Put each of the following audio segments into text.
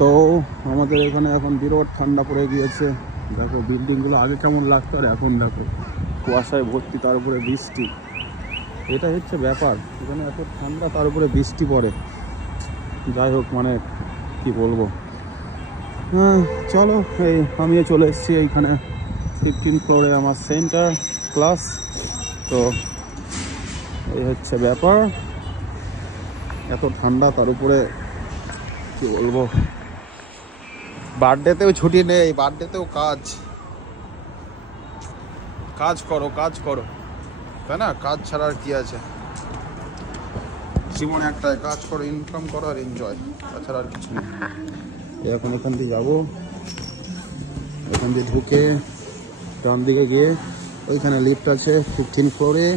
তো আমাদের এখানে এখন বিরাট ঠান্ডা পড়ে গিয়েছে। দেখো বিল্ডিংগুলো আগে কেমন লাগতো আর এখন দেখো কুয়াশায় ভর্তি, তার উপরে বৃষ্টি। এটা হচ্ছে ব্যাপার, এখানে এত ঠান্ডা তার উপরে বৃষ্টি পড়ে। যাই হোক, মানে কি বলবো। হ্যাঁ চলো, এই আমিও চলে এসেছি এইখানে 15 ফ্লোরে আমার সেন্টার ক্লাস। তো এই হচ্ছে ব্যাপার, এত ঠান্ডা তার উপরে কি বলবো। বার্থডেতেও ছুটি নেই, বার্থডেতেও কাজ করো, তাই না? কাজ ছাড়া আর কি আছে জীবনে? একটাই, কাজ করো, ইনকাম করো আর এনজয়, তাছাড়া আর কিছু নেই। এখন এখান দিয়ে যাবো, এখান দিয়ে ঢুকে ডান দিকে গিয়ে ওইখানে লিফট আছে 15 ফ্লোরে,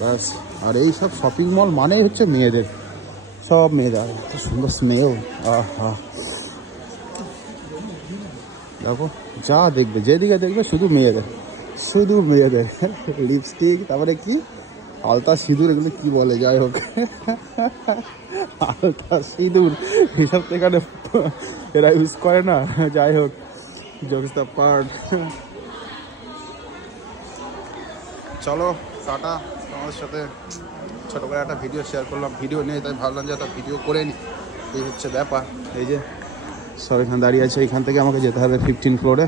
ব্যাস। আর এই সব শপিং মল মানেই হচ্ছে মেয়েদের, সব মেয়েদের। এত সুন্দর স্মেল, আহা। দেখো যা দেখবে, যেদিকে দেখবে শুধু মেয়েদের, লিপস্টিক, তারপরে কি আলতা সিঁদুর, এগুলো কি বলে, যাই হোক আলতা সিঁদুর এইসব তো এখানে এরা ইউজ করে না। যাই হোক, জোকস দ্য পার্ট। চলো টাটা। তোমাদের সাথে ছোটো করে একটা ভিডিও শেয়ার করলাম, ভিডিও নেই তাই ভাবলাম যে একটা ভিডিও করে নিই। এই হচ্ছে ব্যাপার। এই যে সব এখানে দাঁড়িয়ে আছে, এখান থেকে আমাকে যেতে হবে 15 ফ্লোরে।